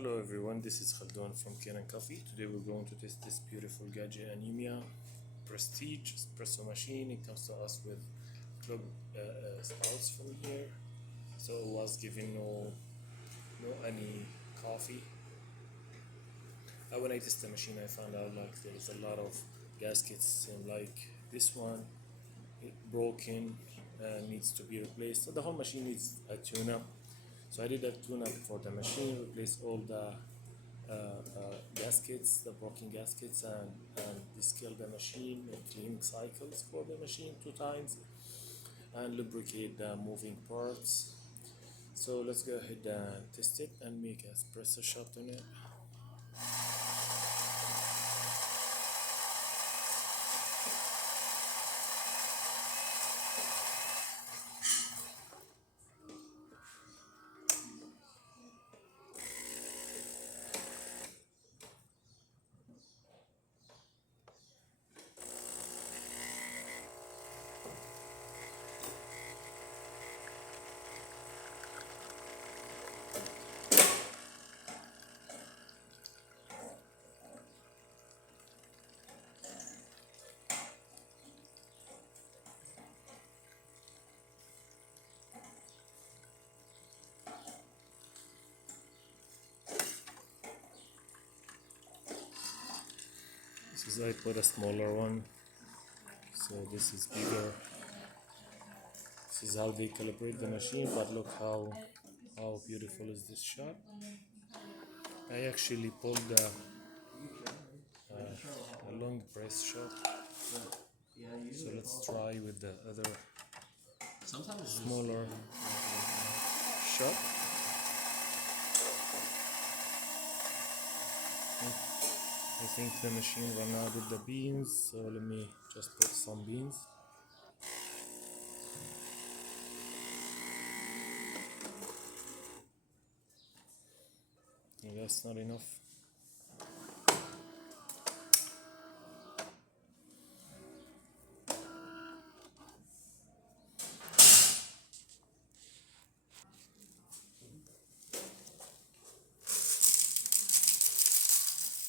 Hello everyone, this is Khaldun from Kanen Coffee. Today we're going to test this beautiful Gaggia Anemia Prestige espresso machine. It comes to us with club spouts from here. So it was given no any coffee. When I test the machine, I found out like there is a lot of gaskets, and like this one, broken, needs to be replaced. So the whole machine needs a tune-up. So I did a tune-up for the machine, replaced all the gaskets, the broken gaskets, and descale the machine, and cleaning cycles for the machine 2 times, and lubricate the moving parts. So let's go ahead and test it and make a espresso shot on it. This is I put a smaller one, so this is bigger. This is how they calibrate the machine, but look how beautiful is this shot. I actually pulled a long press shot. So let's try with the other smaller shot. I think the machine ran out with the beans, so let me just put some beans. That's not enough.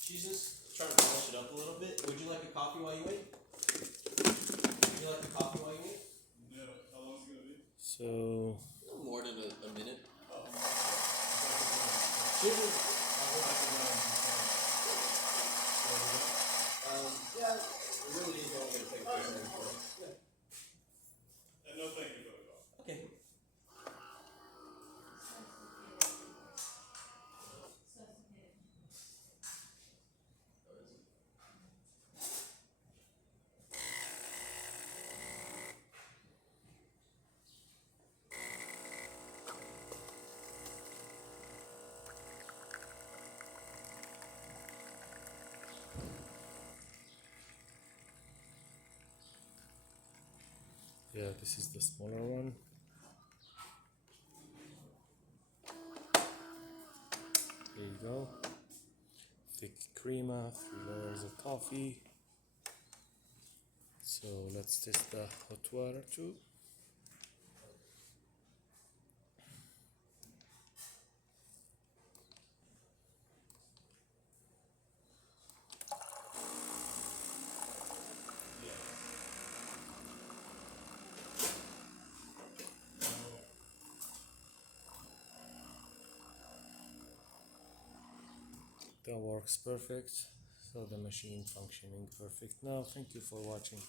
Jesus, trying to polish it up a little bit. Would you like a coffee while you wait? Would you like a coffee while you wait? Yeah, how long is it gonna be? So More than a minute. Yeah, it really is only gonna take 2 minutes. Yeah. And no thank you for the call. Okay. yeah, this is the smaller one. There you go. Thick crema, 3 layers of coffee. So let's test the hot water too. That works perfect. So the machine functioning perfect now. Thank you for watching.